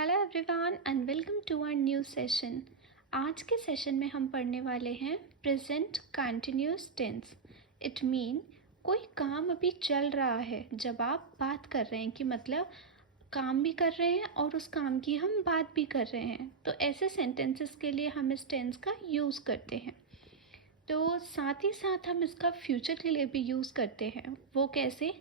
Hello everyone and welcome to our new session. आज के session में हम पढ़ने वाले हैं present continuous tense. It mean कोई काम अभी चल रहा है जब आप बात कर रहे हैं कि मतलब काम भी कर रहे हैं और उस काम की हम बात भी कर रहे हैं, तो ऐसे सेंटेंसेस के लिए हम इस टेंस का यूज़ करते हैं। तो साथ ही साथ हम इसका फ्यूचर के लिए भी यूज़ करते हैं। वो कैसे?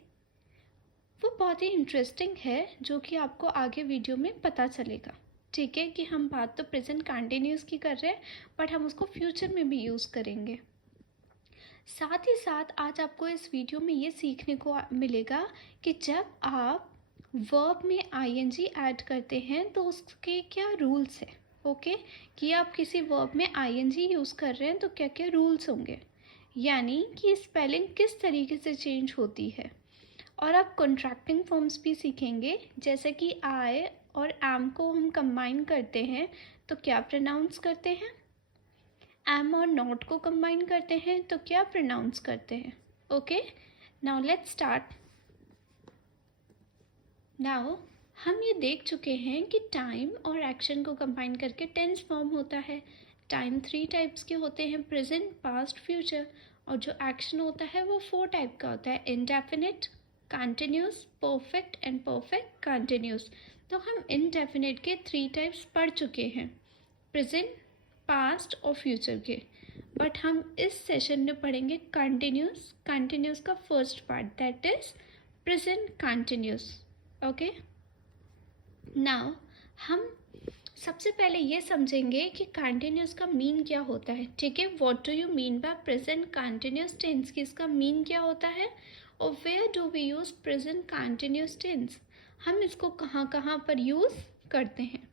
वो बहुत ही इंटरेस्टिंग है जो कि आपको आगे वीडियो में पता चलेगा। ठीक है कि हम बात तो प्रेजेंट कंटिन्यूस की कर रहे हैं बट हम उसको फ्यूचर में भी यूज़ करेंगे। साथ ही साथ आज आपको इस वीडियो में ये सीखने को मिलेगा कि जब आप वर्ब में आईएनजी ऐड करते हैं तो उसके क्या रूल्स हैं। ओके, कि आप किसी वर्ब में आईएनजी यूज़ कर रहे हैं तो क्या क्या रूल्स होंगे, यानी कि स्पेलिंग किस तरीके से चेंज होती है। और आप कॉन्ट्रैक्टिंग फॉर्म्स भी सीखेंगे, जैसे कि आई और एम को हम कंबाइन करते हैं तो क्या प्रोनाउंस करते हैं, एम और नॉट को कंबाइन करते हैं तो क्या प्रोनाउंस करते हैं। Okay, now let's start. Now हम ये देख चुके हैं कि टाइम और एक्शन को कंबाइन करके टेंस फॉर्म होता है। टाइम 3 टाइप्स के होते हैं, प्रेजेंट, पास्ट, फ्यूचर। और जो एक्शन होता है वो 4 टाइप का होता है, indefinite, continuous, perfect and perfect continuous. तो हम इनडेफिनिट के 3 टाइप्स पढ़ चुके हैं, प्रेजेंट, पास्ट और फ्यूचर के। बट हम इस सेशन में पढ़ेंगे कंटिन्यूस। कंटिन्यूस का first part, that is present continuous. Okay, now हम सबसे पहले ये समझेंगे कि कंटिन्यूस का मीन क्या होता है। ठीक है, what do you mean by present continuous tense, कि इसका मीन क्या होता है और where do we use present continuous tense, हम इसको कहाँ कहाँ पर यूज़ करते हैं।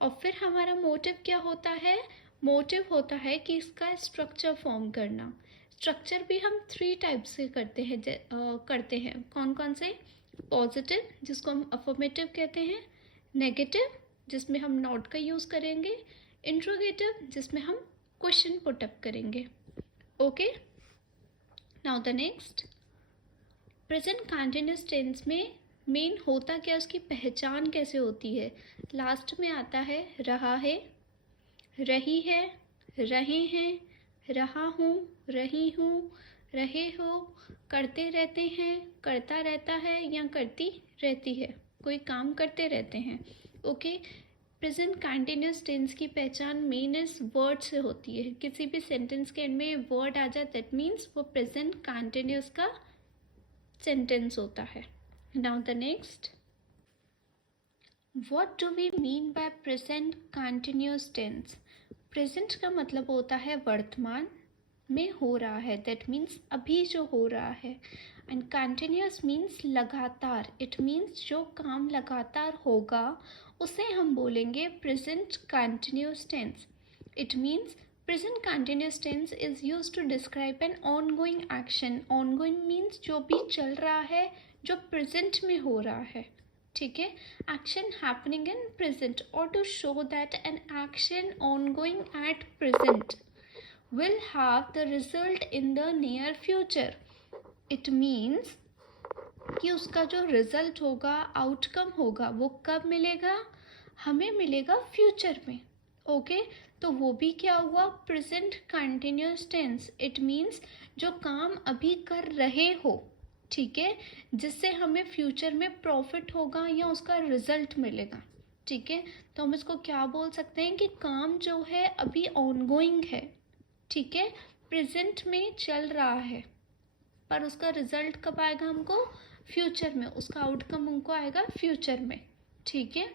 और फिर हमारा मोटिव क्या होता है, मोटिव होता है कि इसका स्ट्रक्चर फॉर्म करना। स्ट्रक्चर भी हम 3 टाइप से करते हैं। कौन कौन से? पॉजिटिव, जिसको हम अफर्मेटिव कहते हैं, नेगेटिव जिसमें हम नॉट का यूज़ करेंगे, इंट्रोगेटिव जिसमें हम क्वेश्चन पुटअप करेंगे। Okay, now the next, present continuous tense में मेन होता क्या, उसकी पहचान कैसे होती है। लास्ट में आता है रहा है, रही है, रहे हैं, रहा हूँ, रही हूँ, रहे हो, करते रहते हैं, करता रहता है या करती रहती है, कोई काम करते रहते हैं। ओके, प्रेजेंट कंटिन्यूस टेंस की पहचान मेन इस वर्ड से होती है। किसी भी सेंटेंस के एंड में वर्ड आ जाए दैट मीन्स वो प्रेजेंट कंटिन्यूस का सेंटेंस होता है। Now the next, what do we mean by present continuous tense. Present का मतलब होता है वर्तमान में हो रहा है, दैट मीन्स अभी जो हो रहा है। एंड कंटिन्यूस मीन्स लगातार, इट मीन्स जो काम लगातार होगा उसे हम बोलेंगे present continuous tense. It means present continuous tense is used to describe an ongoing action. Ongoing means जो भी चल रहा है, जो प्रेजेंट में हो रहा है। ठीक है, एक्शन हैपनिंग इन प्रेजेंट, और to show that an action ongoing at present will have the result in the near future. It means कि उसका जो रिजल्ट होगा, आउटकम होगा, वो कब मिलेगा, हमें मिलेगा फ्यूचर में। ओके, तो वो भी क्या हुआ, present continuous tense. It means जो काम अभी कर रहे हो, ठीक है, जिससे हमें फ्यूचर में प्रॉफिट होगा या उसका रिजल्ट मिलेगा। ठीक है, तो हम इसको क्या बोल सकते हैं कि काम जो है अभी ऑनगोइंग है, ठीक है, प्रेजेंट में चल रहा है, पर उसका रिजल्ट कब आएगा हमको, फ्यूचर में, उसका आउटकम हमको आएगा फ्यूचर में। ठीक है,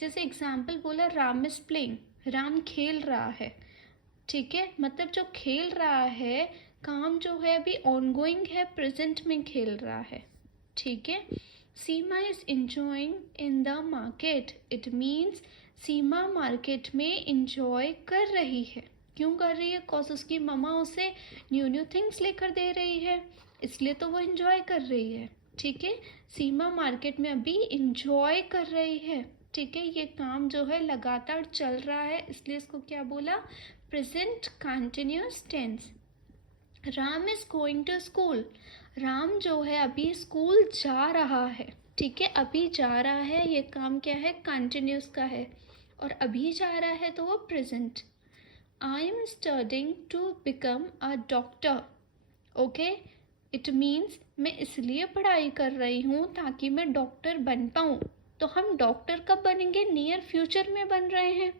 जैसे एग्जाम्पल बोला, राम इज प्लेइंग, राम खेल रहा है। ठीक है, मतलब जो खेल रहा है, काम जो है अभी ऑनगोइंग है, प्रेजेंट में खेल रहा है। ठीक है, Seema is enjoying in the market. It means Seema market में इंजॉय कर रही है। क्यों कर रही है, कॉज उसकी मम्मा उसे न्यू न्यू थिंग्स लेकर दे रही है, इसलिए तो वो इंजॉय कर रही है। ठीक है, सीमा मार्केट में अभी इंजॉय कर रही है। ठीक है, ये काम जो है लगातार चल रहा है, इसलिए इसको क्या बोला, present continuous tense. Ram is going to school, Ram जो है अभी स्कूल जा रहा है। ठीक है, अभी जा रहा है, ये काम क्या है, कंटिन्यूस का है, और अभी जा रहा है तो वो present. I am studying to become a doctor. Okay, it means मैं इसलिए पढ़ाई कर रही हूँ ताकि मैं डॉक्टर बन पाऊँ। तो हम डॉक्टर कब बनेंगे, नियर फ्यूचर में बन रहे हैं।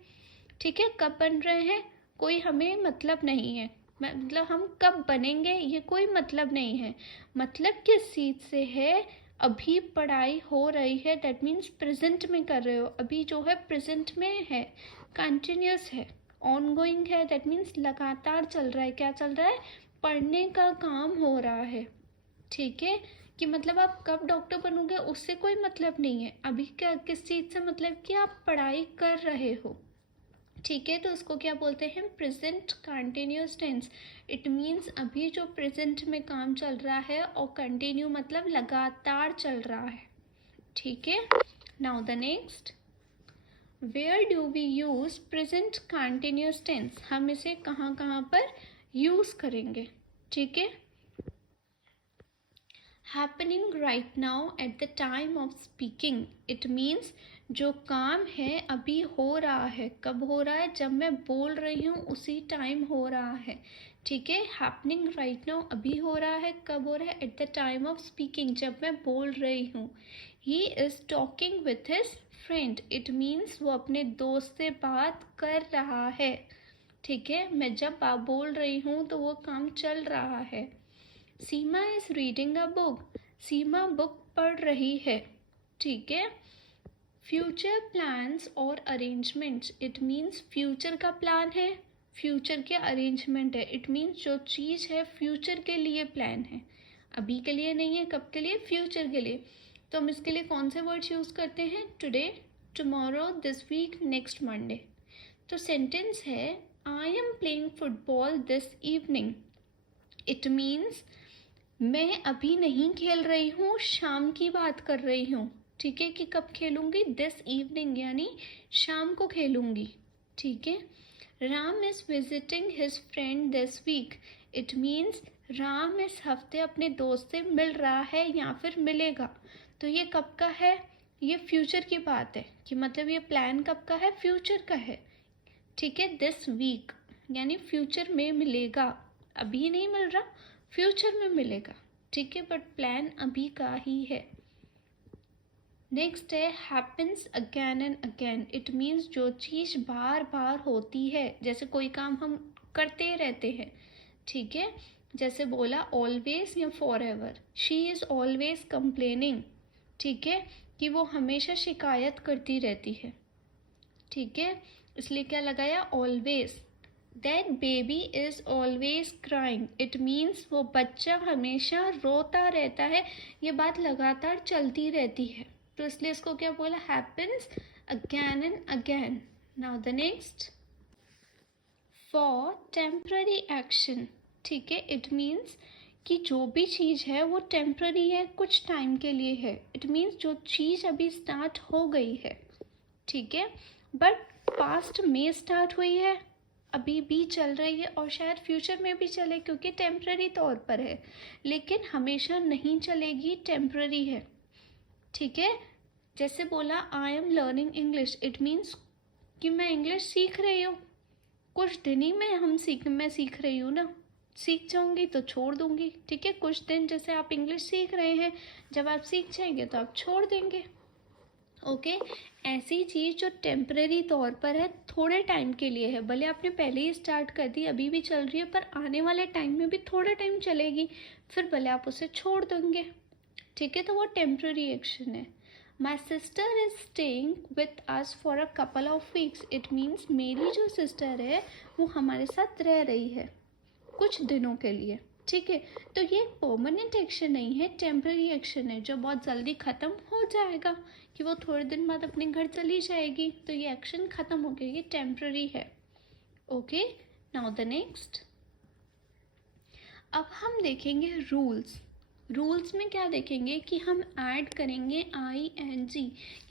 ठीक है, कब बन रहे हैं कोई हमें मतलब नहीं है, मतलब हम कब बनेंगे ये कोई मतलब नहीं है। मतलब किस चीज़ से है, अभी पढ़ाई हो रही है, दैट मीन्स प्रेजेंट में कर रहे हो, अभी जो है प्रेजेंट में है, कंटिन्यूस है, ऑनगोइंग है, दैट मीन्स लगातार चल रहा है। क्या चल रहा है, पढ़ने का काम हो रहा है। ठीक है, कि मतलब आप कब डॉक्टर बनोगे उससे कोई मतलब नहीं है, अभी क्या किस चीज़ से मतलब कि आप पढ़ाई कर रहे हो। ठीक है, तो उसको क्या बोलते हैं, present continuous tense. It means अभी जो प्रेजेंट में काम चल रहा है, और कंटिन्यू मतलब लगातार चल रहा है। ठीक है, now the next, where do we use present continuous tense, हम इसे कहाँ कहाँ पर यूज करेंगे। ठीक है, happening right now at the time of speaking, it means जो काम है अभी हो रहा है, कब हो रहा है, जब मैं बोल रही हूँ उसी टाइम हो रहा है। ठीक है, हैपनिंग राइट नाउ अभी हो रहा है, कब हो रहा है, eight the time of speaking, जब मैं बोल रही हूँ। He is talking with his friend, it means वो अपने दोस्त से बात कर रहा है। ठीक है, मैं जब बोल रही हूँ तो वो काम चल रहा है। Seema is reading a book, Seema book पढ़ रही है। ठीक है, फ्यूचर प्लान्स और अरेंजमेंट्स, इट मीन्स फ्यूचर का प्लान है, फ्यूचर के अरेंजमेंट है। इट मीन्स जो चीज़ है फ्यूचर के लिए प्लान है, अभी के लिए नहीं है, कब के लिए, फ्यूचर के लिए। तो हम इसके लिए कौन से वर्ड्स यूज़ करते हैं, today, tomorrow, this week, next Monday. तो सेंटेंस है, I am playing football this evening, it means मैं अभी नहीं खेल रही हूँ, शाम की बात कर रही हूँ। ठीक है, कि कब खेलूंगी, दिस इवनिंग यानी शाम को खेलूंगी। ठीक है, Ram is visiting his friend this week, it means Ram इस हफ्ते अपने दोस्त से मिल रहा है या फिर मिलेगा। तो ये कब का है, ये फ्यूचर की बात है, कि मतलब ये प्लान कब का है, फ्यूचर का है। ठीक है, दिस वीक यानी फ्यूचर में मिलेगा, अभी नहीं मिल रहा, फ्यूचर में मिलेगा। ठीक है, बट प्लान अभी का ही है। नेक्स्ट है, happens again and again, it means जो चीज़ बार बार होती है, जैसे कोई काम हम करते रहते हैं। ठीक है, जैसे बोला ऑलवेज या for ever, she is always complaining. ठीक है, कि वो हमेशा शिकायत करती रहती है। ठीक है, इसलिए क्या लगाया, always. That baby is always crying, it means वो बच्चा हमेशा रोता रहता है, ये बात लगातार चलती रहती है। तो इसलिए इसको क्या बोला, happens again and again. Now the next, for temporary action. ठीक है, इट मीन्स कि जो भी चीज़ है वो टेम्पररी है, कुछ टाइम के लिए है। इट मीन्स जो चीज़ अभी स्टार्ट हो गई है, ठीक है, बट पास्ट में स्टार्ट हुई है, अभी भी चल रही है, और शायद फ्यूचर में भी चले, क्योंकि टेम्पररी तौर पर है, लेकिन हमेशा नहीं चलेगी, टेम्पररी है। ठीक है, जैसे बोला I am learning English, it means कि मैं इंग्लिश सीख रही हूँ, कुछ दिन ही में मैं सीख रही हूँ ना, सीख जाऊंगी तो छोड़ दूंगी। ठीक है, कुछ दिन जैसे आप इंग्लिश सीख रहे हैं, जब आप सीख जाएंगे तो आप छोड़ देंगे। ओके, ऐसी चीज़ जो टेम्परेरी तौर पर है, थोड़े टाइम के लिए है, भले आपने पहले ही स्टार्ट कर दी, अभी भी चल रही है, पर आने वाले टाइम में भी थोड़ा टाइम चलेगी, फिर भले आप उसे छोड़ देंगे। ठीक है, तो वो टेम्परेरी एक्शन है। My sister is staying with us for a couple of weeks, it means मेरी जो सिस्टर है वो हमारे साथ रह रही है कुछ दिनों के लिए। ठीक है, तो ये परमानेंट एक्शन नहीं है, टेम्पररी एक्शन है, जो बहुत जल्दी ख़त्म हो जाएगा, कि वो थोड़े दिन बाद अपने घर चली जाएगी, तो ये एक्शन ख़त्म हो गया, ये टेम्पररी है। ओके, नाउ द नेक्स्ट, अब हम देखेंगे रूल्स। रूल्स में क्या देखेंगे कि हम ऐड करेंगे ING,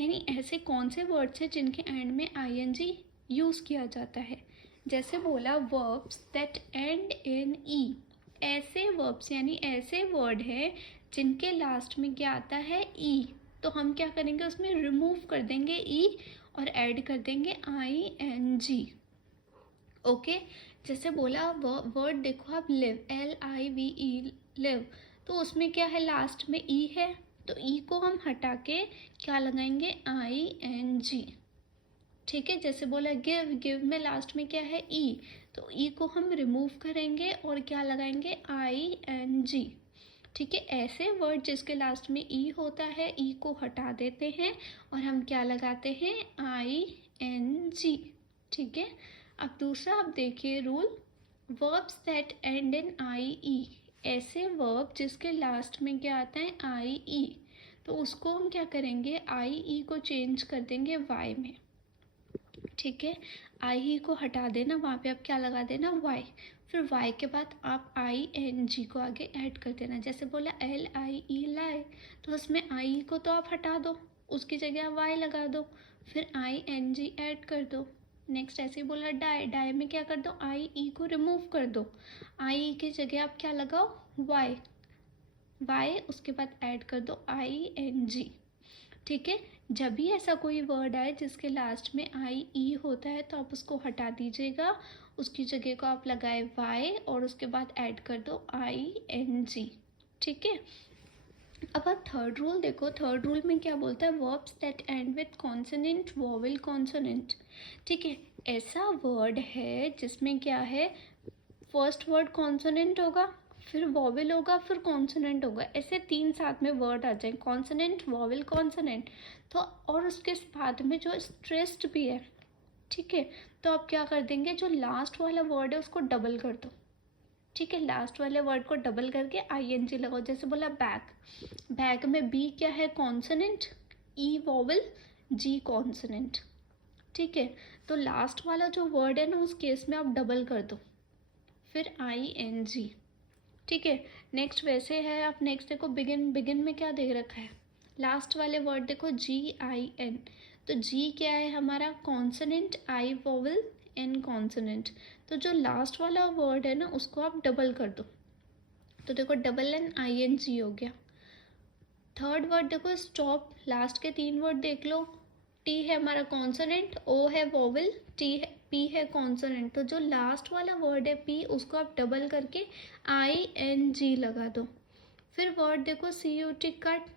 यानी ऐसे कौन से वर्ड्स हैं जिनके एंड में ING यूज़ किया जाता है। जैसे बोला वर्ब्स दैट एंड इन ई, ऐसे वर्ब्स यानी ऐसे वर्ड है जिनके लास्ट में क्या आता है, ई। तो हम क्या करेंगे, उसमें रिमूव कर देंगे ई और ऐड कर देंगे ING। ओके, जैसे बोला वर्ड देखो आप, लिव, LIVE, लिव, तो उसमें क्या है, लास्ट में ई है, तो ई को हम हटा के क्या लगाएंगे, ING। ठीक है, जैसे बोला गिव, गिव में लास्ट में क्या है, ई, तो ई को हम रिमूव करेंगे और क्या लगाएंगे, ING। ठीक है, ऐसे वर्ड जिसके लास्ट में ई होता है, ई को हटा देते हैं और हम क्या लगाते हैं, ING। ठीक है, अब दूसरा आप देखिए rule, verbs that and in IE, ऐसे वर्ब जिसके लास्ट में क्या आता है, IE, तो उसको हम क्या करेंगे, IE को चेंज कर देंगे Y में। ठीक है, IE को हटा देना, वहाँ पे आप क्या लगा देना, Y, फिर Y के बाद आप ING को आगे ऐड कर देना। जैसे बोला LIE, लाई, तो उसमें IE को तो आप हटा दो, उसकी जगह आप Y लगा दो, फिर ING ऐड कर दो। नेक्स्ट ऐसे ही बोला डाई, डाई में क्या कर दो, IE को रिमूव कर दो, IE की जगह आप क्या लगाओ, Y, Y, उसके बाद ऐड कर दो ING। ठीक है, जब भी ऐसा कोई वर्ड आए जिसके लास्ट में IE होता है तो आप उसको हटा दीजिएगा, उसकी जगह को आप लगाए Y और उसके बाद ऐड कर दो ING। ठीक है, अब आप थर्ड रूल देखो, थर्ड रूल में क्या बोलता है, verbs that and with consonant, vowel, consonant. ठीक है, ऐसा वर्ड है जिसमें क्या है, फर्स्ट वर्ड कॉन्सोनेंट होगा, फिर वॉवेल होगा, फिर कॉन्सोनेंट होगा, ऐसे तीन साथ में वर्ड आ जाए, कॉन्सोनेंट, वॉवेल, कॉन्सोनेंट, तो और उसके बाद में जो स्ट्रेस्ड भी है। ठीक है, तो आप क्या कर देंगे, जो लास्ट वाला वर्ड है उसको डबल कर दो। ठीक है, लास्ट वाले वर्ड को डबल करके ING लगाओ। जैसे बोला बैग, बैग में बी क्या है, कॉन्सोनेंट, ई वॉवेल, जी कॉन्सोनेंट। ठीक है, तो लास्ट वाला जो वर्ड है ना, उस केस में आप डबल कर दो, फिर ING। ठीक है, नेक्स्ट वैसे है, आप नेक्स्ट देखो, बिगिन, बिगिन में क्या दे रखा है, लास्ट वाले वर्ड देखो GIN, तो जी क्या है हमारा, कॉन्सोनेंट, आई वोवेल, एन कॉन्सोनेंट, तो जो लास्ट वाला वर्ड है ना उसको आप डबल कर दो, तो देखो डबल एन ING हो गया। थर्ड वर्ड देखो स्टॉप, लास्ट के तीन वर्ड देख लो, टी है हमारा कॉन्सोनेंट, ओ है वोवेल, टी है, पी है कॉन्सोनेंट, तो जो लास्ट वाला वर्ड है पी उसको आप डबल करके ING लगा दो। फिर वर्ड देखो CUT, कट,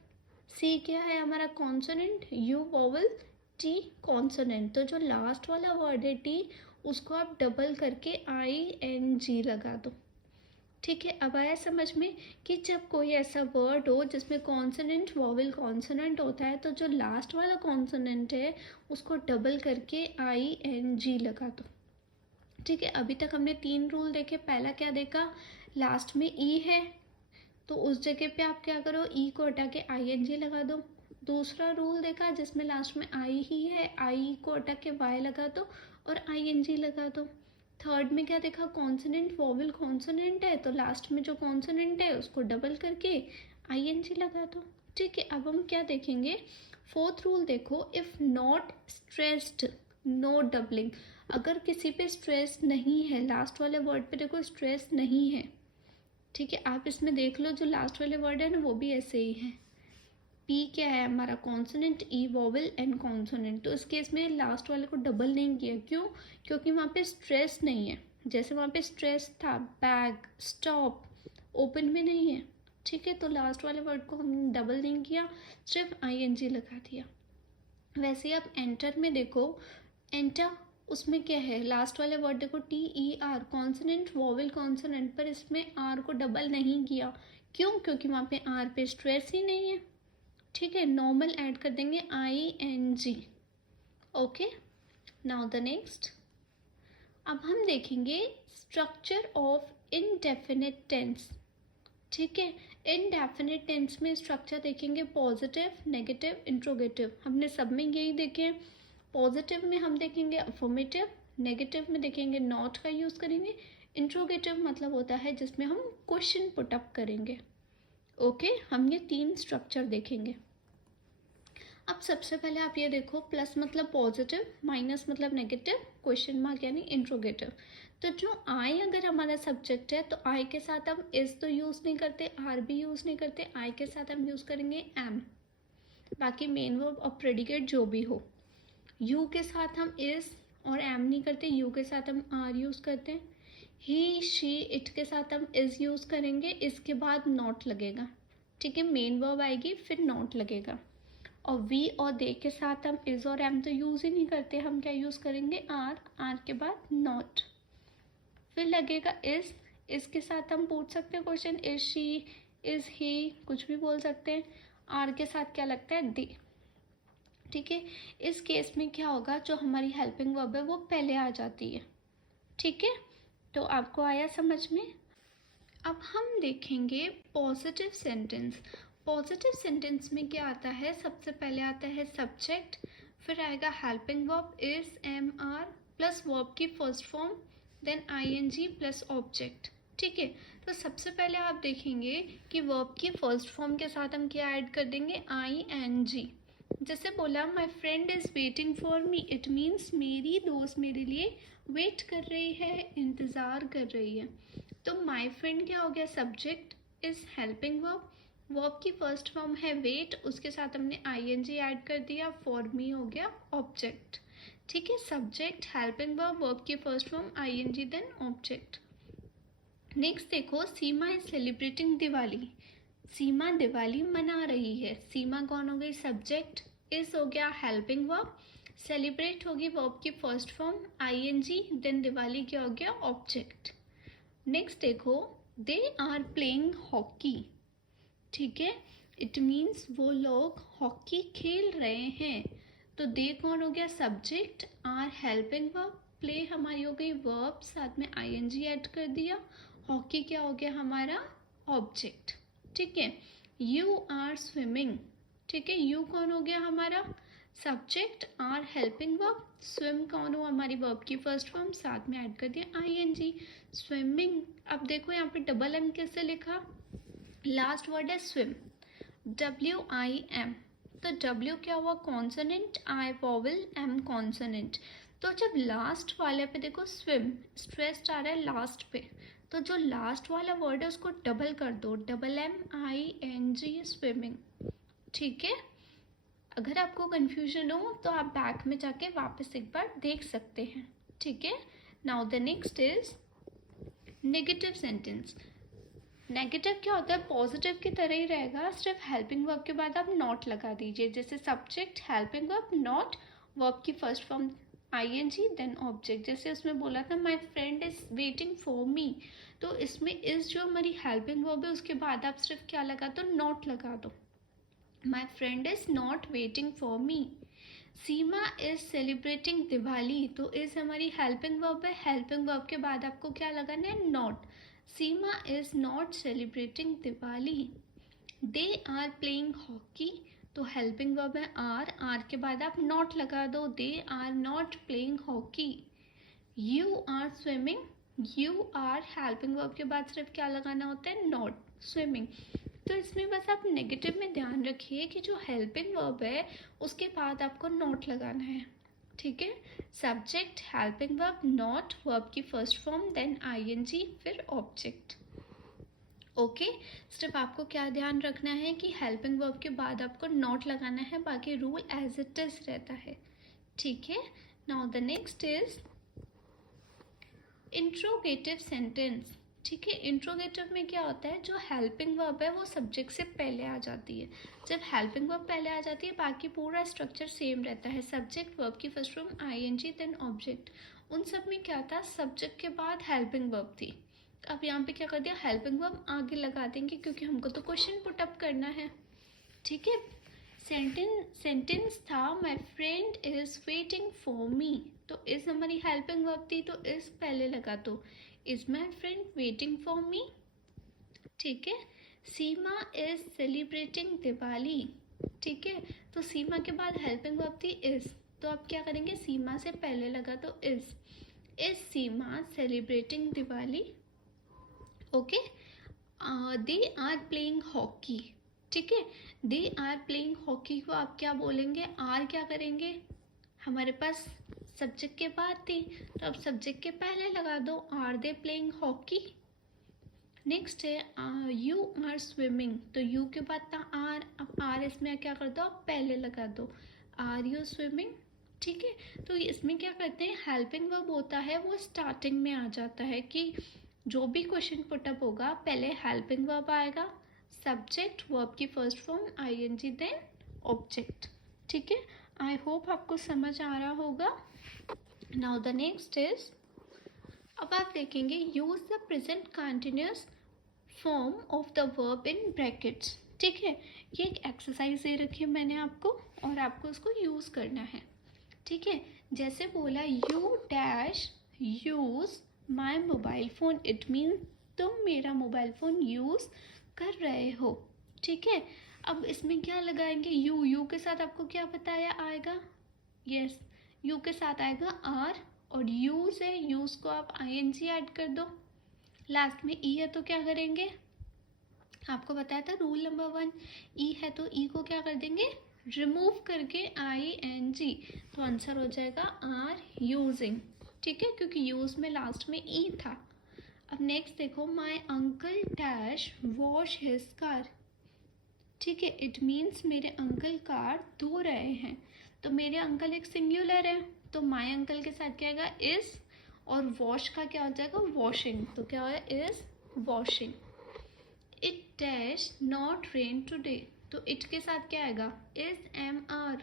सी क्या है हमारा consonant, you vowel, T consonant, तो जो लास्ट वाला वर्ड है टी उसको आप डबल करके ING लगा दो। ठीक है, अब आया समझ में कि जब कोई ऐसा वर्ड हो जिसमें कॉन्सोनेंट, वोवेल, कॉन्सोनेंट होता है, तो जो लास्ट वाला कॉन्सोनेंट है उसको डबल करके ING लगा दो। ठीक है, अभी तक हमने तीन रूल देखे। पहला क्या देखा, लास्ट में ई है तो उस जगह पे आप क्या करो, ई को हटा के ING लगा दो। दूसरा रूल देखा जिसमें लास्ट में आई ही है, आई को हटा के वाई लगा दो और ING लगा दो। थर्ड में क्या देखा, कॉन्सोनेंट, वोवेल, कॉन्सोनेंट है तो लास्ट में जो कॉन्सोनेंट है उसको डबल करके ING लगा दो। ठीक है, अब हम क्या देखेंगे, फोर्थ रूल देखो, if not stressed, no doubling, अगर किसी पे स्ट्रेस नहीं है, लास्ट वाले वर्ड पे देखो स्ट्रेस नहीं है। ठीक है, आप इसमें देख लो जो लास्ट वाले वर्ड है ना वो भी ऐसे ही है। पी क्या है हमारा कॉन्सोनेंट, ई वोवेल, एन कॉन्सोनेंट, तो इस केस में लास्ट वाले को डबल नहीं किया, क्यों, क्योंकि वहाँ पे स्ट्रेस नहीं है। जैसे वहाँ पे स्ट्रेस था, बैग, स्टॉप, ओपन में नहीं है। ठीक है, तो लास्ट वाले वर्ड को हमने डबल नहीं किया, सिर्फ ING लगा दिया। वैसे ही आप एंटर में देखो, एंटर, उसमें क्या है, लास्ट वाले वर्ड देखो TER, कॉन्सोनेंट, वोवेल, कॉन्सोनेंट, पर इसमें R को डबल नहीं किया, क्यों, क्योंकि वहाँ पे R पे स्ट्रेस ही नहीं है। ठीक है, नॉर्मल ऐड कर देंगे ING। Okay, now the next, अब हम देखेंगे स्ट्रक्चर ऑफ इनडेफिनिट टेंस। ठीक है, इनडेफिनिट टेंस में स्ट्रक्चर देखेंगे पॉजिटिव, नेगेटिव, इंट्रोगेटिव, हमने सब में यही देखे। पॉजिटिव में हम देखेंगे अफर्मेटिव, नेगेटिव में देखेंगे नॉट का यूज़ करेंगे, इंट्रोगेटिव मतलब होता है जिसमें हम क्वेश्चन पुट अप करेंगे। ओके, हम ये तीन स्ट्रक्चर देखेंगे। अब सबसे पहले आप ये देखो, प्लस मतलब पॉजिटिव, माइनस मतलब नेगेटिव, क्वेश्चन मार्क यानी इंट्रोगेटिव। तो जो आई अगर हमारा सब्जेक्ट है तो आई के साथ हम इज तो यूज़ नहीं करते, आर भी यूज़ नहीं करते, आई के साथ हम यूज़ करेंगे एम। बाकी मेन वर्ब और प्रेडिकेट जो भी हो। यू के साथ हम इज और एम नहीं करते, यू के साथ हम आर यूज़ करते हैं। ही शी इट के साथ हम इज यूज़ करेंगे, इसके बाद नॉट लगेगा। ठीक है, मेन वर्ब आएगी फिर नॉट लगेगा। और वी और दे के साथ हम इज और एम तो यूज़ ही नहीं करते, हम क्या यूज़ करेंगे, आर, आर के बाद नॉट, फिर लगेगा इज। इसके साथ हम पूछ सकते हैं question, is she, is he, कुछ भी बोल सकते हैं। आर के साथ क्या लगता है, दे। ठीक है, इस केस में क्या होगा, जो हमारी हेल्पिंग वर्ब है वो पहले आ जाती है। ठीक है, तो आपको आया समझ में। अब हम देखेंगे पॉजिटिव सेंटेंस। पॉजिटिव सेंटेंस में क्या आता है, सबसे पहले आता है सब्जेक्ट, फिर आएगा helping verb is, am, are plus verb की first form, then ING plus object. ठीक है, तो सबसे पहले आप देखेंगे कि वर्ब की फर्स्ट फॉर्म के साथ हम क्या ऐड कर देंगे, आई एन जी। जैसे बोला my friend is waiting for me, it means मेरी दोस्त मेरे लिए वेट कर रही है, इंतज़ार कर रही है। तो माई फ्रेंड क्या हो गया, subject, is helping verb, verb की फर्स्ट फॉर्म है वेट, उसके साथ हमने आईएनजी ऐड कर दिया, फॉर मी हो गया ऑब्जेक्ट। ठीक है, सब्जेक्ट, हेल्पिंग वर्ब, वर्ब की first form, ING then object. Next देखो, सीमा इज सेलिब्रेटिंग दिवाली। सीमा दिवाली मना रही है। सीमा कौन हो गई, सब्जेक्ट, इज हो गया हेल्पिंग वर्ब, सेलिब्रेट होगी वर्ब की first form, ING, then Diwali क्या हो गया, ऑब्जेक्ट। नेक्स्ट देखो, दे आर प्लेइंग हॉकी। ठीक है, इट मीन्स वो लोग हॉकी खेल रहे हैं। तो दे कौन हो गया, subject, are helping verb, play हमारी हो गई वर्ब, साथ में आईएनजी ऐड कर दिया, हॉकी क्या हो गया हमारा, ऑब्जेक्ट। ठीक है, यू आर स्विमिंग। ठीक है, यू कौन हो गया हमारा, subject, are helping verb, swim कौन हो हमारी वर्ब की फर्स्ट फॉर्म, साथ में ऐड कर दिया आईएनजी, स्विमिंग। अब देखो यहाँ पे डबल एम कैसे लिखा, लास्ट वर्ड है स्विम, WIM। तो W क्या हुआ, consonant, I vowel, M consonant. तो जब लास्ट वाले पे देखो स्विम, स्ट्रेस आ रहा है लास्ट पे, तो जो लास्ट वाला वर्ड है उसको डबल कर दो, MMING, स्विमिंग। ठीक है, अगर आपको कंफ्यूजन हो तो आप बैक में जाके वापस एक बार देख सकते हैं। ठीक है, now the next is negative sentence. Negative क्या होता है, पॉजिटिव की तरह ही रहेगा, सिर्फ हेल्पिंग वर्ब के बाद आप नॉट लगा दीजिए। जैसे subject, helping verb, not, verb की first form ING, then object. जैसे उसमें बोला था my friend is waiting for me, तो इसमें इज जो हमारी हेल्पिंग वर्ब है उसके बाद आप सिर्फ क्या लगा दो, नॉट लगा दो, my friend is not waiting for me. Seema is celebrating Diwali, तो इज हमारी हेल्पिंग वर्ब है, हेल्पिंग वर्ब के बाद आपको क्या लगाना है, not. Seema is not celebrating Diwali. They are playing hockey, तो हेल्पिंग वर्ब है आर, आर के बाद आप नॉट लगा दो, they are not playing hockey. You are swimming, you are helping verb के बाद सिर्फ क्या लगाना होता है, नॉट, स्विमिंग। तो इसमें बस आप नेगेटिव में ध्यान रखिए कि जो हेल्पिंग वर्ब है उसके बाद आपको नॉट लगाना है। ठीक है, subject, helping verb, not, verb की फर्स्ट फॉर्म, देन आईएनजी, फिर ऑब्जेक्ट। ओके, सिर्फ आपको क्या ध्यान रखना है कि हेल्पिंग वर्ब के बाद आपको नॉट लगाना है, बाकी रूल एज इट इज रहता है। ठीक है, now the next is interrogative sentence. ठीक है, इंट्रोगेटिव में क्या होता है, जो हेल्पिंग वर्ब है वो सब्जेक्ट से पहले आ जाती है। जब हेल्पिंग वर्ब पहले आ जाती है बाकी पूरा स्ट्रक्चर सेम रहता है, सब्जेक्ट, वर्ब की first form, ING, then object. उन सब में क्या था, सब्जेक्ट के बाद हेल्पिंग वर्ब थी। अब यहाँ पे क्या कर दिया, हेल्पिंग वर्ब आगे लगा देंगे क्योंकि हमको तो क्वेश्चन पुट अप करना है। ठीक है, सेंटेंस था my friend is waiting for me, तो इस हमारी हेल्पिंग वर्ब थी तो इस पहले लगा दो, is my friend waiting for मी। ठीक है, सीमा इज सेलिब्रेटिंग दिवाली। ठीक है, तो सीमा के बाद हेल्पिंग वर्ब थी इज, तो आप क्या करेंगे, सीमा से पहले लगा दो is Seema celebrating Diwali. Okay, they are playing hockey. ठीक है, दे आर प्लेइंग हॉकी को आप क्या बोलेंगे, आर क्या करेंगे, हमारे पास सब्जेक्ट के बाद थी तो अब सब्जेक्ट के पहले लगा दो, are they playing hockey. Next है यू आर स्विमिंग, तो यू के बाद था आर, अब आर इसमें क्या कर दो, आप पहले लगा दो, आर यू स्विमिंग। ठीक है, तो इसमें क्या करते हैं, हेल्पिंग वर्ब होता है वो स्टार्टिंग में आ जाता है कि जो भी क्वेश्चन पुटअप होगा पहले हेल्पिंग वर्ब आएगा, सब्जेक्ट, वर्ब की first form ING, then object. ठीक है, आई होप आपको समझ आ रहा होगा। नाउ द नेक्स्ट इज, अब आप देखेंगे use the present continuous form of the verb in brackets. ठीक है, ये एक एक्सरसाइज दे रखी है मैंने आपको और आपको उसको यूज करना है। ठीक है, जैसे बोला you dash use my mobile phone, it mean तुम मेरा मोबाइल फ़ोन यूज़ कर रहे हो। ठीक है, अब इसमें क्या लगाएंगे, यू के साथ आपको क्या बताया आएगा, यस यू के साथ आएगा आर, और यूज़ है, यूज़ को आप आईएनजी ऐड कर दो, लास्ट में ई है तो क्या करेंगे, आपको बताया था रूल नंबर 1, ई है तो ई को क्या कर देंगे, रिमूव करके आईएनजी, तो आंसर हो जाएगा आर यूजिंग। ठीक है, क्योंकि यूज में लास्ट में ई था। अब नेक्स्ट देखो, my uncle dash wash his car. ठीक है, इट मीन्स मेरे अंकल कार धो रहे हैं, तो मेरे अंकल एक सिंगुलर है, तो माई अंकल के साथ क्या आएगा, इज, और वॉश का क्या हो जाएगा, वॉशिंग, तो क्या होगा, is washing. It dash not rain today, तो इट के साथ क्या आएगा, is am are,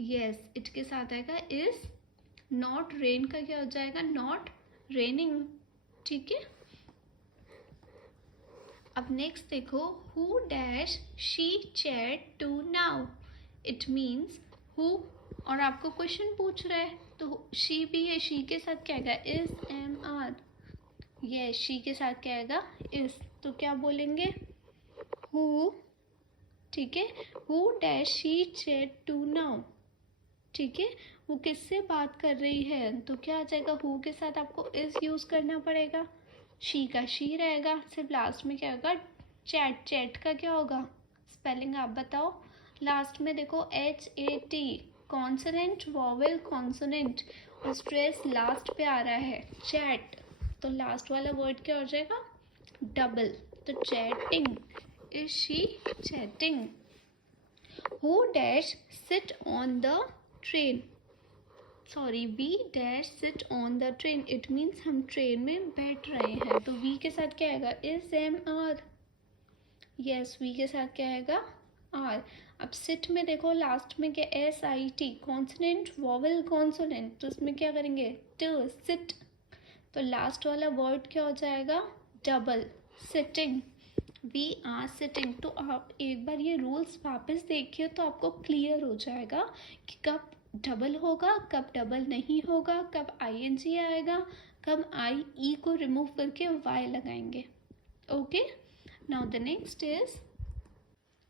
yes it के साथ आएगा इज, नॉट रेन का क्या हो जाएगा, नॉट रेनिंग। ठीक है, अब नेक्स्ट देखो, who dash she chat to now, it means who, और आपको क्वेश्चन पूछ रहा है तो शी भी है, शी के साथ क्या आएगा, इज एम आर, ये शी के साथ क्या आएगा, इज, तो क्या बोलेंगे, हु। ठीक है, who dash she chat to now. ठीक है, वो किससे बात कर रही है, तो क्या आ जाएगा, हु के साथ आपको इज यूज करना पड़ेगा, शी का शी रहेगा, सिर्फ लास्ट में क्या होगा, चैट, चैट का क्या होगा, स्पेलिंग आप बताओ। लास्ट में देखो HAT, कॉन्सोनेंट वॉवेल कॉन्सोनेंट, और स्ट्रेस लास्ट पे आ रहा है, चैट, तो लास्ट वाला वर्ड क्या हो जाएगा, डबल, तो chatting, is she chatting. Who dash sit on the train, sorry we dash sit on the train, it means हम ट्रेन में बैठ रहे हैं, तो वी के साथ क्या आएगा, is am are, yes we के साथ क्या आएगा, आर। अब सिट में देखो लास्ट में क्या, SIT, कॉन्सोनेंट वॉवेल कॉन्सोनेंट, तो इसमें क्या करेंगे, ट, सिट, तो लास्ट वाला वर्ड क्या हो जाएगा, double, sitting, we are sitting. तो आप एक बार ये रूल्स वापस देखिए तो आपको क्लियर हो जाएगा कि कब डबल होगा, कब डबल नहीं होगा, कब ING आएगा, कब IE को रिमूव करके Y लगाएंगे। Okay, now the next is,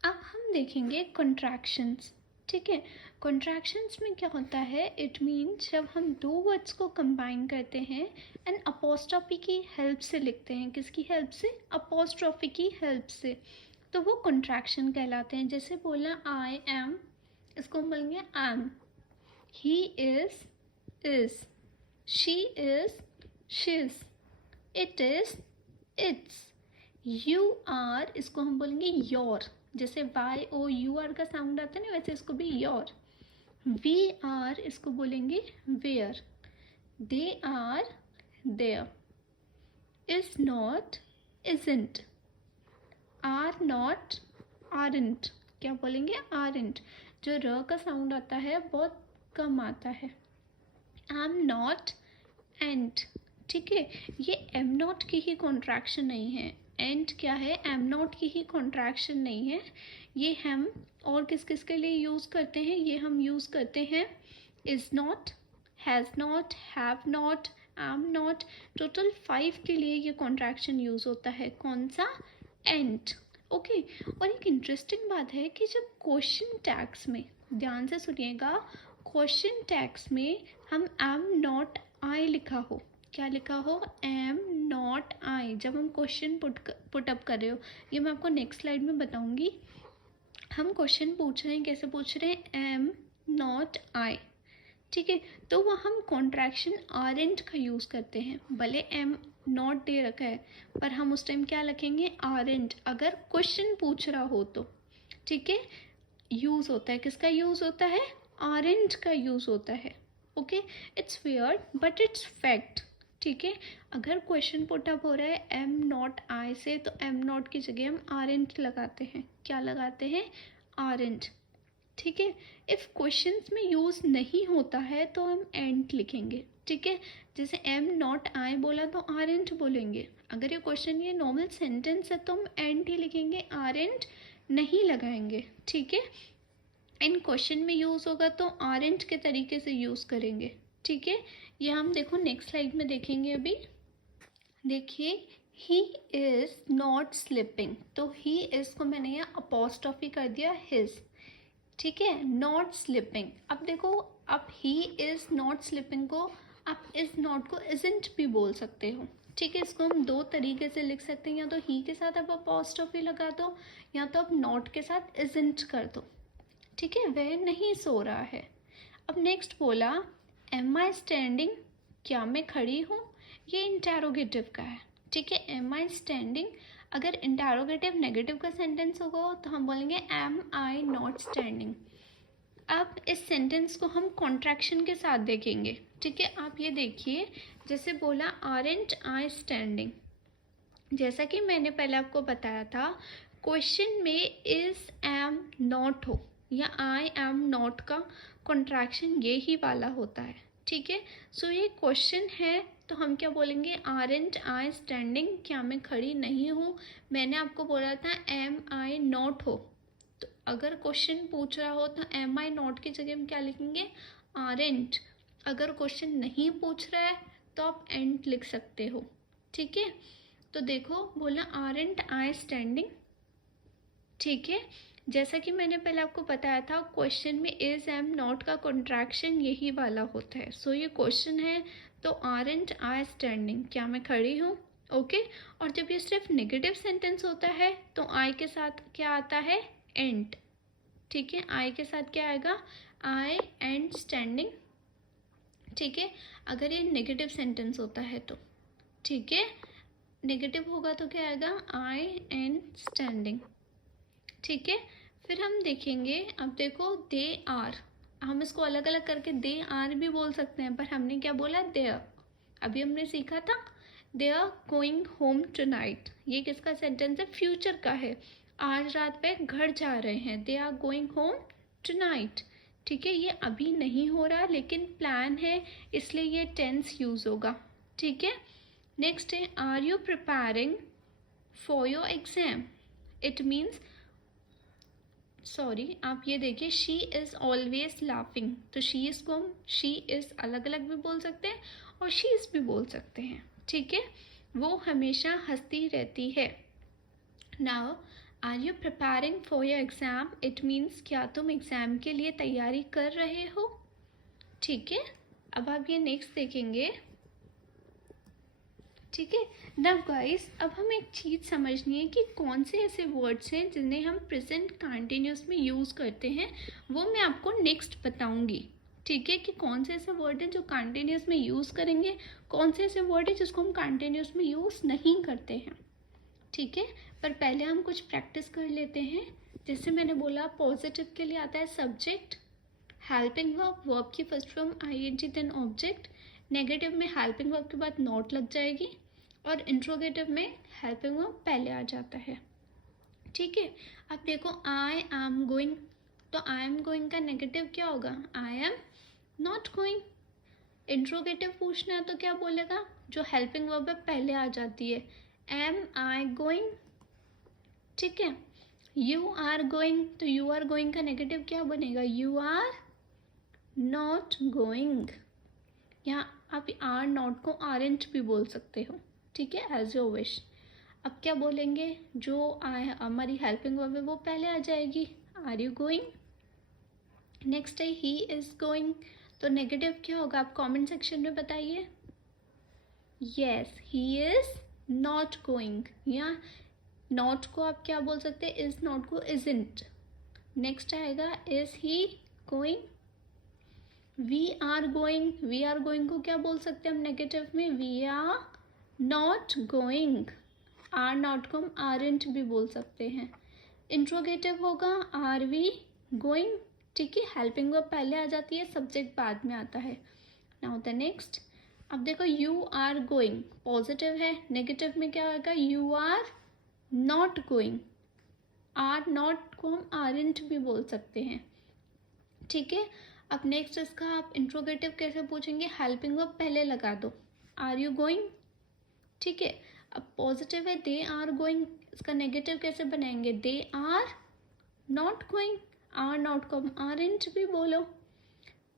अब हम देखेंगे कॉन्ट्रैक्शंस। ठीक है, कॉन्ट्रैक्शंस में क्या होता है, इट मीन्स जब हम दो वर्ड्स को कंबाइन करते हैं एंड अपोस्ट्रॉफी की हेल्प से लिखते हैं, किसकी हेल्प से, अपोस्ट्रॉफी की हेल्प से, तो वो कॉन्ट्रैक्शन कहलाते हैं। जैसे बोलना आई एम, इसको हम बोलेंगे am, he is, she is, she's, it is, it's, you are, इसको हम बोलेंगे योर, जैसे YOUR का साउंड आता है ना, वैसे इसको भी योर। वी आर, इसको बोलेंगे we're, they are they're, is not isn't, are not aren't, क्या बोलेंगे, आरंट, जो र का साउंड आता है बहुत कम आता है, एम नॉट एंट। ठीक है, ये एम नॉट की ही कॉन्ट्रैक्शन नहीं है, एंड क्या है, एम नॉट की ही कॉन्ट्रैक्शन नहीं है, ये हम और किस किस के लिए यूज़ करते हैं, ये हम यूज़ करते हैं is not, has not, have not, am not, total 5 के लिए ये कॉन्ट्रैक्शन यूज़ होता है, कौन सा, एंड। ओके, और एक इंटरेस्टिंग बात है कि जब क्वेश्चन टैग्स में, ध्यान से सुनिएगा, क्वेश्चन टैग्स में हम एम नॉट आई लिखा हो, क्या लिखा हो, एम नॉट आई, जब हम क्वेश्चन पुट अप कर रहे हो, ये मैं आपको नेक्स्ट स्लाइड में बताऊंगी। हम क्वेश्चन पूछ रहे हैं, कैसे पूछ रहे हैं, एम नॉट आई, ठीक है, तो वो हम कॉन्ट्रैक्शन आरेंट का यूज़ करते हैं, भले एम नॉट दे रखा है पर हम उस टाइम क्या लिखेंगे, आरेंट, अगर क्वेश्चन पूछ रहा हो तो। ठीक है, यूज़ होता है, किसका यूज़ होता है, आरेंट का यूज़ होता है। Okay, it's weird but it's fact. ठीक है, अगर क्वेश्चन पुट अप हो रहा है एम नॉट आई से, तो एम नॉट की जगह हम आरेंट लगाते हैं, क्या लगाते हैं, आरेंट। ठीक है, इफ़ क्वेश्चंस में यूज़ नहीं होता है तो हम एंट लिखेंगे। ठीक है, जैसे एम नॉट आई बोला तो आरेंट बोलेंगे, अगर ये क्वेश्चन ये नॉर्मल सेंटेंस है तो हम एंट ही लिखेंगे, आरेंट नहीं लगाएंगे। ठीक है, इन क्वेश्चन में यूज़ होगा तो आरेंट के तरीके से यूज़ करेंगे। ठीक है, ये हम देखो नेक्स्ट स्लाइड में देखेंगे। अभी देखिए, ही इज़ नॉट स्लिपिंग, तो ही इज़ को मैंने यहाँ अपोस्ट्रोफी कर दिया हिज। ठीक है, नॉट स्लिपिंग। अब देखो, अब ही इज़ नॉट स्लिपिंग को आप इज़ नॉट को इज़ंट भी बोल सकते हो। ठीक है, इसको हम दो तरीके से लिख सकते हैं, या तो ही के साथ आप अपोस्ट्रोफी लगा दो, या तो आप नॉट के साथ इज़ंट कर दो। ठीक है, वह नहीं सो रहा है। अब नेक्स्ट बोला, एम आई स्टैंडिंग, क्या मैं खड़ी हूँ, ये इंटेरोगेटिव का है। ठीक है, एम आई स्टैंडिंग, अगर इंटेरोगेटिव नेगेटिव का सेंटेंस होगा तो हम बोलेंगे एम आई नॉट स्टैंडिंग। अब इस सेंटेंस को हम कॉन्ट्रैक्शन के साथ देखेंगे। ठीक है, आप ये देखिए, जैसे बोला आरेंट आई स्टैंडिंग, जैसा कि मैंने पहले आपको बताया था, क्वेश्चन में इज एम नॉट हो या आई एम नॉट का कॉन्ट्रैक्शन ये ही वाला होता है। ठीक है, सो ये क्वेश्चन है तो हम क्या बोलेंगे, आरेंट आई स्टैंडिंग, क्या मैं खड़ी नहीं हूँ। मैंने आपको बोला था एम आई नॉट हो, तो अगर क्वेश्चन पूछ रहा हो तो एम आई नॉट की जगह हम क्या लिखेंगे, आरेंट। अगर क्वेश्चन नहीं पूछ रहा है तो आप एंट लिख सकते हो। ठीक है, तो देखो बोला आरेंट आई स्टैंडिंग। ठीक है, जैसा कि मैंने पहले आपको बताया था, क्वेश्चन में इज एम नॉट का कॉन्ट्रैक्शन यही वाला होता है। सो ये क्वेश्चन है तो आरेंट आई स्टैंडिंग, क्या मैं खड़ी हूँ। ओके, और जब ये सिर्फ नेगेटिव सेंटेंस होता है तो आई के साथ क्या आता है, एंट। ठीक है, आई के साथ क्या आएगा, आई एंड स्टैंडिंग। ठीक है, अगर ये नेगेटिव सेंटेंस होता है तो, ठीक है, नेगेटिव होगा तो क्या आएगा, आई एंड स्टैंडिंग। ठीक है, फिर हम देखेंगे, अब देखो दे आर, हम इसको अलग अलग करके दे आर भी बोल सकते हैं, पर हमने क्या बोला, देयर। अभी हमने सीखा था they are going home tonight, ये किसका सेंटेंस है, फ्यूचर का है, आज रात पे घर जा रहे हैं, they are going home tonight. ठीक है, ये अभी नहीं हो रहा लेकिन प्लान है, इसलिए ये टेंस यूज होगा। ठीक है, नेक्स्ट है, are you preparing for your exam, it means, sorry आप ये देखिए, शी इज़ ऑलवेज लाफिंग, तो शी इज़ को हम शी इज़ अलग अलग भी बोल सकते हैं और शी इज़ भी बोल सकते हैं। ठीक है, वो हमेशा हंसती रहती है। Now are you preparing for your exam, it means क्या तुम एग्ज़ाम के लिए तैयारी कर रहे हो। ठीक है, अब आप ये नेक्स्ट देखेंगे। ठीक है, नाउ गाइस, अब हमें एक चीज़ समझनी है कि कौन से ऐसे वर्ड्स हैं जिन्हें हम प्रेजेंट कंटिन्यूस में यूज़ करते हैं, वो मैं आपको नेक्स्ट बताऊंगी। ठीक है, कि कौन से ऐसे वर्ड हैं जो कंटिन्यूस में यूज़ करेंगे, कौन से ऐसे वर्ड हैं जिसको हम कंटिन्यूस में यूज़ नहीं करते हैं। ठीक है, पर पहले हम कुछ प्रैक्टिस कर लेते हैं। जैसे मैंने बोला, पॉजिटिव के लिए आता है सब्जेक्ट, हेल्पिंग वर्ब, वर्ब की first form ING then object, negative में हेल्पिंग वर्ब के बाद नॉट लग जाएगी, और इंट्रोगेटिव में हेल्पिंग वर्ब पहले आ जाता है। ठीक है, अब देखो आई एम गोइंग, तो आई एम गोइंग का नेगेटिव क्या होगा, I am not going. Interrogative पूछना है तो क्या बोलेगा, जो हेल्पिंग वर्ब है पहले आ जाती है, एम आई गोइंग। ठीक है, यू आर गोइंग, तो यू आर गोइंग का नेगेटिव क्या बनेगा, यू आर नॉट गोइंग। यहाँ आप आर नॉट को आरेंट भी बोल सकते हो। ठीक है, एज योर विश। अब क्या बोलेंगे, जो हमारी हेल्पिंग वर्ब है वो पहले आ जाएगी, आर यू गोइंग। नेक्स्ट है ही इज गोइंग, तो नेगेटिव क्या होगा आप कमेंट सेक्शन में बताइए। Yes, he is not going, या नॉट को आप क्या बोल सकते हैं, इज नॉट को इजंट। नेक्स्ट आएगा, is he going. We are going को क्या बोल सकते हैं हम नेगेटिव में? We are not going. Are not को हम आरंट भी बोल सकते हैं। इंट्रोगेटिव होगा आर वी गोइंग, ठीक है। हेल्पिंग वर्ब पहले आ जाती है, सब्जेक्ट बाद में आता है। नाउ द नेक्स्ट, अब देखो यू आर गोइंग पॉजिटिव है, नेगेटिव में क्या आएगा? You are not going. Are not को हम आरंट भी बोल सकते हैं, ठीक है। अब नेक्स्ट इसका आप इंट्रोगेटिव कैसे पूछेंगे? हेल्पिंग वर्ब पहले लगा दो, आर यू गोइंग, ठीक है। अब पॉजिटिव है दे आर गोइंग, इसका नेगेटिव कैसे बनाएंगे? They are not going. Are not को हम आरंट भी बोलो।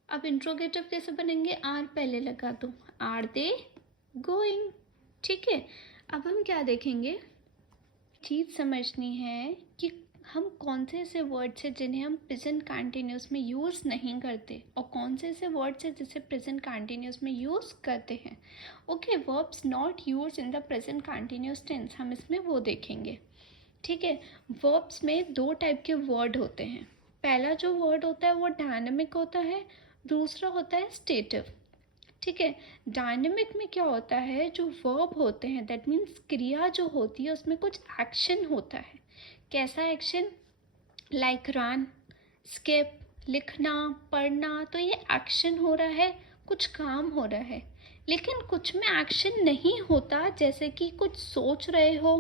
अब इंट्रोगेटिव कैसे बनेंगे? आर पहले लगा दो, आर दे गोइंग, ठीक है। अब हम क्या देखेंगे, चीज़ समझनी है कि हम कौन से ऐसे वर्ड्स हैं जिन्हें हम प्रेजेंट कंटिन्यूस में यूज़ नहीं करते और कौन से ऐसे वर्ड्स हैं जिसे प्रेजेंट कंटिन्यूस में यूज़ करते हैं। Okay, verbs not use in the present continuous tense, हम इसमें वो देखेंगे, ठीक है। वर्ब्स में दो टाइप के वर्ड होते हैं। पहला जो वर्ड होता है वो डायनेमिक होता है, दूसरा होता है स्टेटिव, ठीक है। डायनेमिक में क्या होता है, जो वर्ब होते हैं दैट मीन्स क्रिया जो होती है उसमें कुछ एक्शन होता है। कैसा एक्शन? लाइक रन, स्किप, लिखना, पढ़ना, तो ये एक्शन हो रहा है, कुछ काम हो रहा है। लेकिन कुछ में एक्शन नहीं होता, जैसे कि कुछ सोच रहे हो,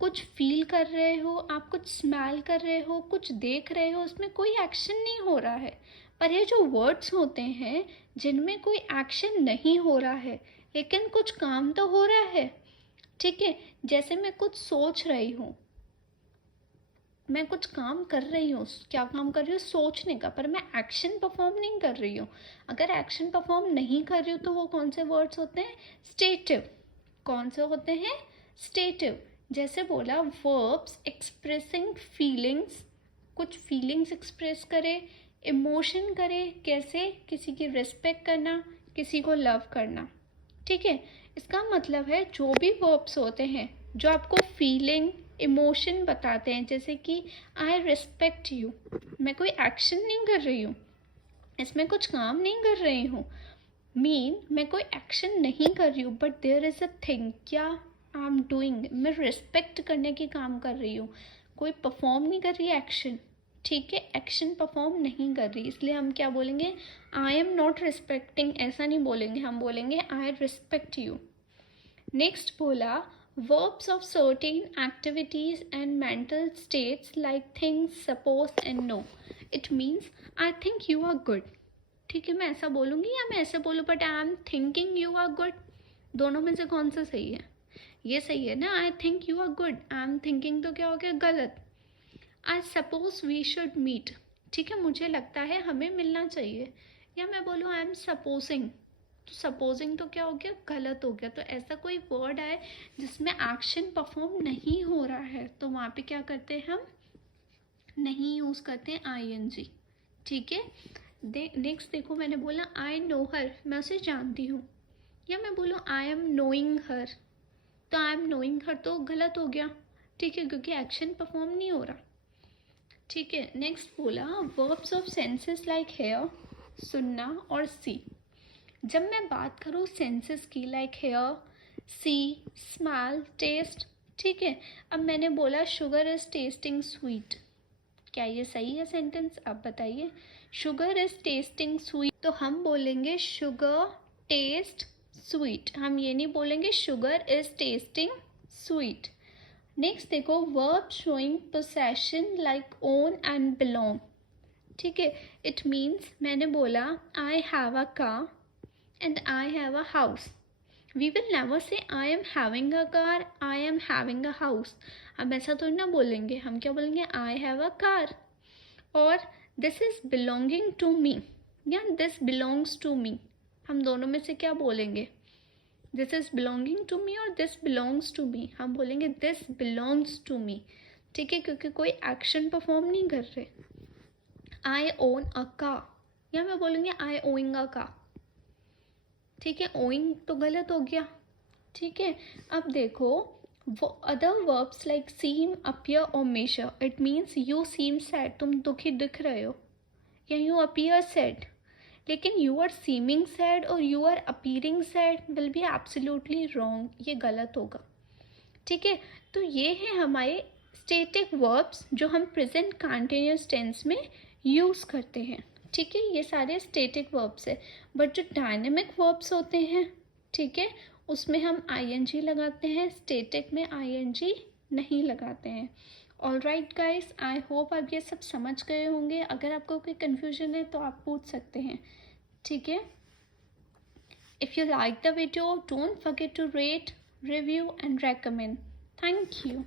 कुछ फील कर रहे हो, आप कुछ स्मेल कर रहे हो, कुछ देख रहे हो, उसमें कोई एक्शन नहीं हो रहा है। पर ये जो वर्ड्स होते हैं जिनमें कोई एक्शन नहीं हो रहा है लेकिन कुछ काम तो हो रहा है, ठीक है। जैसे मैं कुछ सोच रही हूँ, मैं कुछ काम कर रही हूँ, क्या काम कर रही हूँ? सोचने का, पर मैं एक्शन परफॉर्म नहीं कर रही हूँ। अगर एक्शन परफॉर्म नहीं कर रही हूँ तो वो कौन से वर्ड्स होते हैं? स्टेटिव। कौन से होते हैं? स्टेटिव। जैसे बोला वर्ब्स एक्सप्रेसिंग फीलिंग्स, कुछ फीलिंग्स एक्सप्रेस करे, इमोशन करे, कैसे? किसी की रिस्पेक्ट करना, किसी को लव करना, ठीक है। इसका मतलब है जो भी वर्ब्स होते हैं जो आपको फीलिंग, इमोशन बताते हैं, जैसे कि आई रिस्पेक्ट यू, मैं कोई एक्शन नहीं कर रही हूँ, इसमें कुछ काम नहीं कर रही हूँ, मैं कोई एक्शन नहीं कर रही हूँ, but there is a thing, क्या आई एम डूइंग, मैं रिस्पेक्ट करने की काम कर रही हूँ, कोई परफॉर्म नहीं कर रही है एक्शन, ठीक है। एक्शन परफॉर्म नहीं कर रही, इसलिए हम क्या बोलेंगे? आई एम नॉट रिस्पेक्टिंग, ऐसा नहीं बोलेंगे, हम बोलेंगे आई रिस्पेक्ट यू। नेक्स्ट बोला verbs of certain activities and mental states like think, suppose and know. It means I think you are good, ठीक है। मैं ऐसा बोलूँगी या मैं ऐसे बोलूँ, but I am thinking you are good, दोनों में से कौन सा सही है? ये सही है ना, I think you are good. I am thinking तो क्या हो गया? गलत। I suppose we should meet, ठीक है, मुझे लगता है हमें मिलना चाहिए। या मैं बोलूँ आई एम सपोजिंग, तो सपोजिंग तो क्या हो गया? गलत हो गया। तो ऐसा कोई वर्ड है जिसमें एक्शन परफॉर्म नहीं हो रहा है तो वहाँ पे क्या करते हैं हम? नहीं यूज़ करते हैं ING, ठीक है। नेक्स्ट देखो, मैंने बोला आई नो हर, मैं उसे जानती हूँ। या मैं बोलूँ आई एम नोइंग हर, तो आई एम नोइंग हर तो गलत हो गया, ठीक है, क्योंकि एक्शन परफॉर्म नहीं हो रहा, ठीक है। नेक्स्ट बोला verbs of senses like hear, सुनना और सी। जब मैं बात करूँ सेंसेस की, like hear, see, smell, taste, ठीक है। अब मैंने बोला शुगर इज़ टेस्टिंग स्वीट, क्या ये सही है सेंटेंस? आप बताइए। शुगर इज़ टेस्टिंग स्वीट, तो हम बोलेंगे शुगर टेस्ट स्वीट, हम ये नहीं बोलेंगे sugar is tasting sweet. Next देखो verb showing possession like own and belong, ठीक है। इट मीन्स मैंने बोला I have a car and I have a house. We will never say I am having a car, I am having a house. हम ऐसा तो ना बोलेंगे, हम क्या बोलेंगे? I have a car और this is belonging to me या this belongs to me, हम दोनों में से क्या बोलेंगे? This is belonging to me और this belongs to me, हम बोलेंगे this belongs to me, ठीक है, क्योंकि कोई एक्शन परफॉर्म नहीं कर रहे। I own a car या मैं बोलूँगी I owing a car, ठीक है। ओइंग तो गलत हो गया, ठीक है। अब देखो other verbs like seem, appear और measure, it means you seem sad, तुम दुखी दिख रहे हो, या यू अपीयर सैड, लेकिन यू आर सीमिंग सैड और you are appearing sad will be absolutely wrong, ये गलत होगा। ठीक है, तो ये है हमारे स्टेटिक वर्ब्स जो हम प्रेजेंट कंटिन्यूअस टेंस में यूज़ करते हैं। ठीक है, ये सारे स्टेटिक वर्ब्स है। बट जो डायनेमिक वर्ब्स होते हैं, ठीक है, उसमें हम आईएनजी लगाते हैं, स्टेटिक में आईएनजी नहीं लगाते हैं। All right guys, I hope आप ये सब समझ गए होंगे। अगर आपको कोई कन्फ्यूजन है तो आप पूछ सकते हैं। ठीक है, if you like the video, don't forget to rate, review and recommend. Thank you.